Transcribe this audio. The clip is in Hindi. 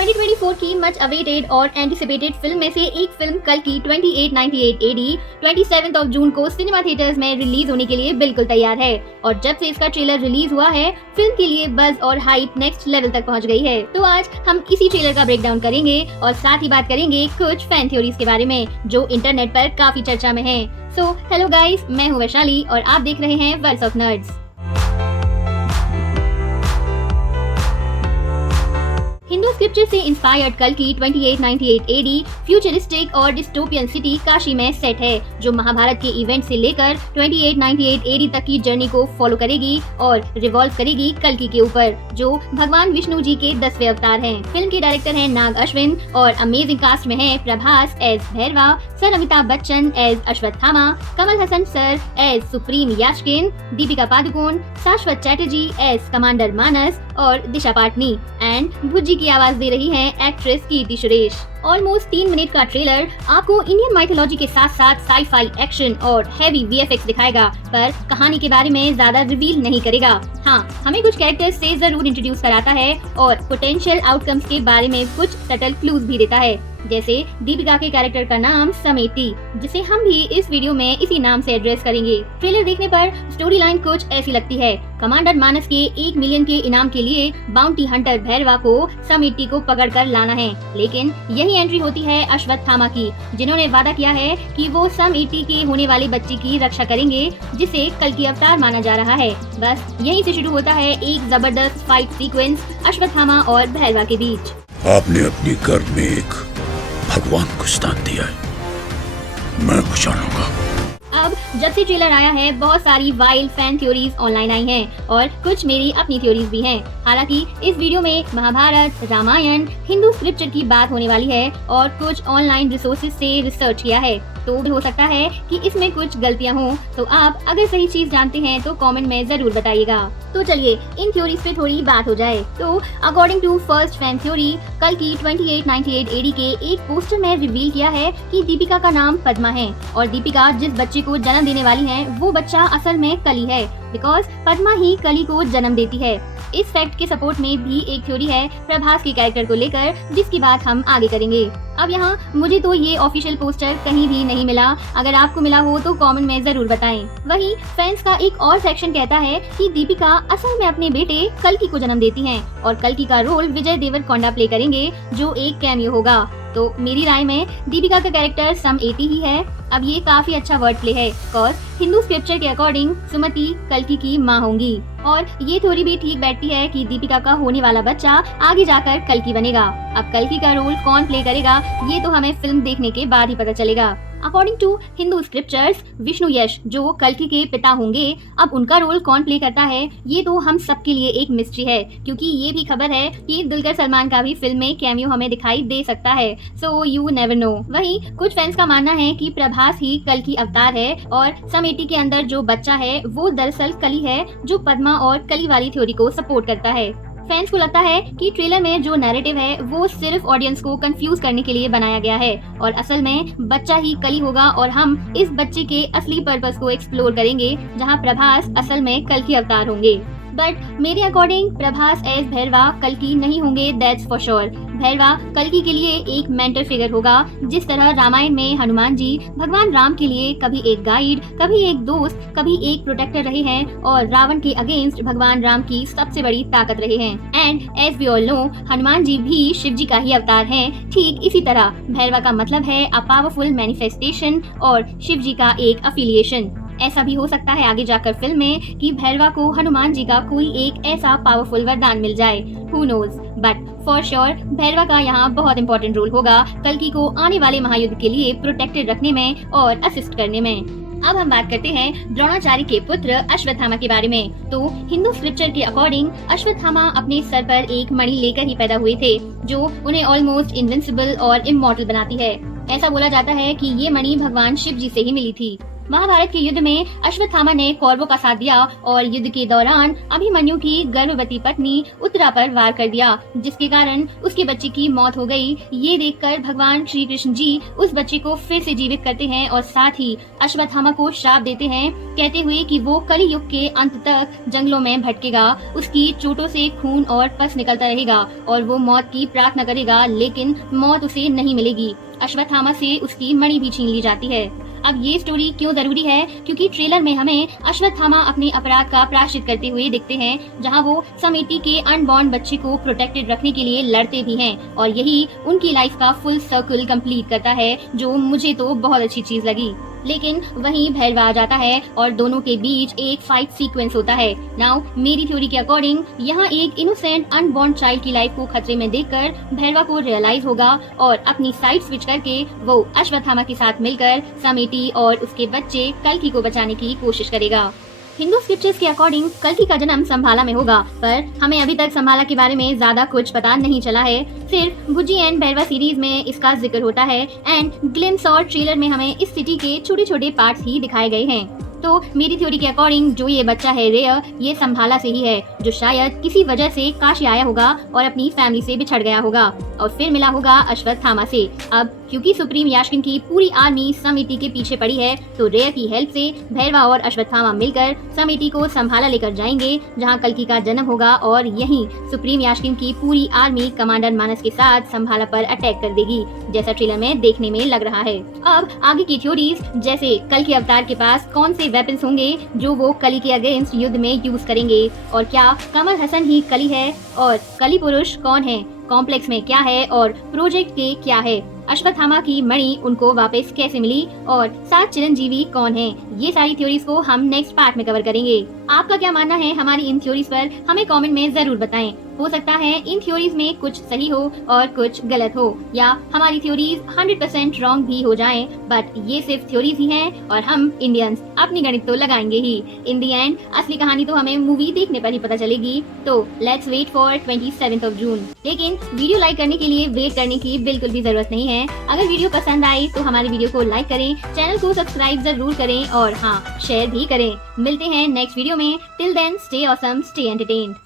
2024 की मच अवेटेड और एंटिसिपेटेड फिल्म में से एक फिल्म कल्कि 2898 एडी 27 ऑफ जून को सिनेमा थिएटर्स में रिलीज होने के लिए बिल्कुल तैयार है। और जब से इसका ट्रेलर रिलीज हुआ है, फिल्म के लिए बज और हाइप नेक्स्ट लेवल तक पहुंच गई है। तो आज हम इसी ट्रेलर का ब्रेकडाउन करेंगे और साथ ही बात करेंगे कुछ फैन थ्योरीज के बारे में जो इंटरनेट पर काफी चर्चा में है। सो हेलो गाइस, मैं हूँ वैशाली और आप देख रहे हैं words of nerds. Hindu scripture से इंस्पायर्ड कल्कि 2898 एडी फ्यूचरिस्टिक और डिस्टोपियन सिटी काशी में सेट है, जो महाभारत के इवेंट से लेकर 2898 एडी तक की जर्नी को फॉलो करेगी और रिवॉल्व करेगी कल्कि के ऊपर, जो भगवान विष्णु जी के 10वें अवतार हैं। फिल्म के डायरेक्टर हैं नाग अश्विन और अमेजिंग कास्ट में है Prabhas as Bhairava, sir Amitabh Bachchan as Ashwatthama, Kamal Haasan sir as supreme Yaskin, Deepika Padukone, Shashwat Chatterjee as commander मानस और दिशा पाटनी एंड भुज्जी की आवाज दे रही हैं actress Keerthy Suresh. Almost 3 minute का ट्रेलर आपको इंडियन माइथोलॉजी के साथ साथ साई-फाई एक्शन और हैवी वीएफएक्स दिखाएगा, पर कहानी के बारे में ज्यादा रिवील नहीं करेगा। हाँ, हमें कुछ कैरेक्टर्स से जरूर इंट्रोड्यूस कराता है और पोटेंशियल आउटकम्स के बारे में कुछ सटल क्लूज भी देता है, जैसे दीपिका के कैरेक्टर का नाम समेटी, जिसे हम भी इस वीडियो में इसी नाम से एड्रेस करेंगे। ट्रेलर देखने पर स्टोरी लाइन कुछ ऐसी लगती है। कमांडर मानस के 1 मिलियन के इनाम के लिए बाउंटी हंटर भैरवा को समेटी को पकड़ कर लाना है, लेकिन यही एंट्री होती है अश्वत्थामा की, जिन्होंने वादा किया है कि वो समेटी के होने वाले बच्चे की रक्षा करेंगे, जिसे कल्कि अवतार माना जा रहा है। बस यहीं से शुरू होता है एक जबरदस्त फाइट सीक्वेंस अश्वत्थामा और भैरवा के बीच। आपने अपनी गर्भ में एक भगवान को स्थान दिया है, मैं पहचान लूंगा। अब जब से ट्रेलर आया है, बहुत सारी वाइल्ड फैन थ्योरीज ऑनलाइन आई हैं और कुछ मेरी अपनी थ्योरीज भी हैं। हालांकि इस वीडियो में महाभारत, रामायण, हिंदू स्क्रिप्चर की बात होने वाली है और कुछ ऑनलाइन रिसोर्सेज से रिसर्च किया है, तो भी हो सकता है कि इसमें कुछ गलतियां हों। तो आप अगर सही चीज जानते हैं तो कमेंट में जरूर बताइएगा। तो चलिए इन थ्योरीज पे थोड़ी बात हो जाए। तो according to first fan theory, कल्कि 2898 एडी के एक पोस्टर में रिवील किया है कि दीपिका का नाम पद्मा है और दीपिका जिस बच्चे को जन्म देने वाली है वो बच्चा असल में कली है, बिकॉज पद्मा ही कली को जन्म देती है। इस फैक्ट के सपोर्ट में भी एक थ्योरी है प्रभास के कैरेक्टर को लेकर, जिसकी बात हम आगे करेंगे। अब यहाँ मुझे तो ये ऑफिशियल पोस्टर कहीं भी नहीं मिला, अगर आपको मिला हो तो कमेंट में जरूर बताएं। वहीं फैंस का एक और सेक्शन कहता है कि दीपिका असल में अपने बेटे कल्कि को जन्म देती हैं और कल्कि का रोल विजय देवरकोंडा प्ले करेंगे, जो एक कैमियो होगा। तो मेरी राय में दीपिका का कैरेक्टर समेटी ही है। अब ये काफी अच्छा वर्ड प्ले है, कॉज हिंदू स्क्रिप्चर के अकॉर्डिंग सुमति कल्कि की माँ होंगी और ये थ्योरी भी ठीक बैठती है कि दीपिका का होने वाला बच्चा आगे जाकर कल्कि बनेगा। अब कल्कि का रोल कौन प्ले करेगा ये तो हमें फिल्म देखने के बाद ही पता चलेगा। According to Hindu scriptures, Vishnu यश जो कल्कि के पिता होंगे, अब उनका रोल कौन प्ले करता है ये तो हम सबके लिए एक मिस्ट्री है, क्योंकि ये भी खबर है कि दुलकर सलमान का भी फिल्म में कैमियो हमें दिखाई दे सकता है। So you never know. वहीं कुछ फैंस का मानना है कि प्रभास ही कल्कि अवतार है और समेटी के अंदर जो बच्चा है वो दरअसल कली है, जो पद्मा और कली वाली थ्योरी को सपोर्ट करता है। फैंस को लगता है कि ट्रेलर में जो नैरेटिव है वो सिर्फ ऑडियंस को कंफ्यूज करने के लिए बनाया गया है और असल में बच्चा ही कली होगा और हम इस बच्चे के असली पर्पस को एक्सप्लोर करेंगे, जहां प्रभास असल में कल्कि अवतार होंगे। बट मेरे अकॉर्डिंग प्रभास एज भैरवा कल्कि नहीं होंगे, दैट्स फॉर श्योर। भैरवा कल्कि के लिए एक मेंटर फिगर होगा, जिस तरह रामायण में हनुमान जी भगवान राम के लिए कभी एक गाइड, कभी एक दोस्त, कभी एक प्रोटेक्टर रहे हैं और रावण के अगेंस्ट भगवान राम की सबसे बड़ी ताकत रहे हैं। And as we all know, Hanuman ji भी शिव जी का ही अवतार हैं। ठीक इसी तरह भैरवा का मतलब है अ पावरफुल मैनिफेस्टेशन और शिव जी का एक अफिलिएशन। ऐसा भी हो सकता है आगे जाकर फिल्म में कि भैरवा को हनुमान जी का कोई एक ऐसा पावरफुल वरदान मिल जाए, who knows. But for sure Bhairava का यहाँ बहुत इंपॉर्टेंट रोल होगा कल्कि को आने वाले महायुद्ध के लिए प्रोटेक्टेड रखने में और असिस्ट करने में। अब हम बात करते हैं द्रोणाचार्य के पुत्र अश्वत्थामा के बारे में। तो हिंदू स्क्रिप्चर के अकॉर्डिंग अश्वत्थामा अपने सर पर एक मणि लेकर ही पैदा हुए थे, जो उन्हें ऑलमोस्ट इनविंसिबल और इमॉर्टल बनाती है। ऐसा बोला जाता है कि ये मणि भगवान शिव जी से ही मिली थी। महाभारत के युद्ध में अश्वत्थामा ने कौरवों का साथ दिया और युद्ध के दौरान अभिमन्यु की गर्भवती पत्नी उत्तरा पर वार कर दिया, जिसके कारण उसके बच्चे की मौत हो गई। ये देखकर भगवान श्री कृष्ण जी उस बच्चे को फिर से जीवित करते हैं और साथ ही अश्वत्थामा को श्राप देते हैं, कहते हुए कि वो कलि युग के अंत तक जंगलों में भटकेगा, उसकी चोटों से खून और पस निकलता रहेगा और वो मौत की प्रार्थना करेगा, लेकिन मौत उसे नहीं मिलेगी। अश्वत्थामा से उसकी मणि भी छीन ली जाती है। अब ये स्टोरी क्यों जरूरी है? क्योंकि ट्रेलर में हमें अश्वत्थामा अपने अपराध का प्रायश्चित करते हुए दिखते हैं, जहां वो समिति के अनबॉर्न बच्चे को प्रोटेक्टेड रखने के लिए लड़ते भी हैं और यही उनकी लाइफ का फुल सर्कल कंप्लीट करता है, जो मुझे तो बहुत अच्छी चीज लगी। लेकिन वहीं भैरवा आ जाता है और दोनों के बीच एक फाइट सीक्वेंस होता है। नाउ मेरी थ्योरी के अकॉर्डिंग यहाँ एक इनोसेंट अनबॉर्न चाइल्ड की लाइफ को खतरे में देखकर भैरवा को रियलाइज होगा और अपनी साइड स्विच करके वो अश्वत्थामा के साथ मिलकर समिति और उसके बच्चे कल्कि को बचाने की कोशिश करेगा। हिंदू स्क्रिप्चर्स के अकॉर्डिंग कल्कि का जन्म संभाला में होगा, पर हमें अभी तक संभाला के बारे में ज्यादा कुछ पता नहीं चला है। सिर्फ भुज्जी एंड भैरवा सीरीज में इसका जिक्र होता है एंड ग्लिम्स और ट्रेलर में हमें इस सिटी के छोटे छोटे पार्ट्स ही दिखाए गए हैं। तो मेरी थ्योरी के अकॉर्डिंग जो ये बच्चा है रेयर, ये संभाला से ही है, जो शायद किसी वजह से काशी आया होगा और अपनी फैमिली से बिछड़ गया होगा और फिर मिला होगा अश्वत्थामा से। अब क्योंकि सुप्रीम याश्किन की पूरी आर्मी समिति के पीछे पड़ी है, तो रेयर की हेल्प से भैरवा और अश्वत्थामा मिलकर समिति को संभाला लेकर जाएंगे, जहां कल्कि का जन्म होगा और यहीं सुप्रीम याश्किन की पूरी आर्मी कमांडर मानस के साथ संभाला पर अटैक कर देगी, जैसा ट्रेलर में देखने में लग रहा है। अब आगे की थ्योरीज, जैसे कल के अवतार के पास कौन से वेपन्स होंगे जो वो कली के अगेंस्ट युद्ध में यूज करेंगे, और क्या कमल हसन ही कली है, और कली पुरुष कौन है, कॉम्प्लेक्स में क्या है और प्रोजेक्ट के क्या है, अश्वत्थामा की मणि उनको वापस कैसे मिली और 7 चिरंजीवी कौन है, ये सारी थ्योरीज को हम नेक्स्ट पार्ट में कवर करेंगे। आपका क्या मानना है हमारी इन थ्योरीज पर, हमें कमेंट में जरूर बताएं। हो सकता है इन थ्योरीज में कुछ सही हो और कुछ गलत हो, या हमारी थ्योरीज 100% रॉन्ग भी हो जाएं, बट ये सिर्फ थ्योरीज ही हैं और हम इंडियंस अपनी गणित तो लगाएंगे ही। इन दी एंड असली कहानी तो हमें मूवी देखने पर ही पता चलेगी। तो लेट्स वेट फॉर 27 जून। लेकिन वीडियो लाइक करने के लिए वेट करने की बिल्कुल भी जरूरत नहीं है। अगर वीडियो पसंद आई तो हमारे वीडियो को लाइक करें, चैनल को सब्सक्राइब जरूर करें और हाँ, शेयर भी करें। मिलते हैं नेक्स्ट वीडियो में। Till then stay awesome, stay entertained.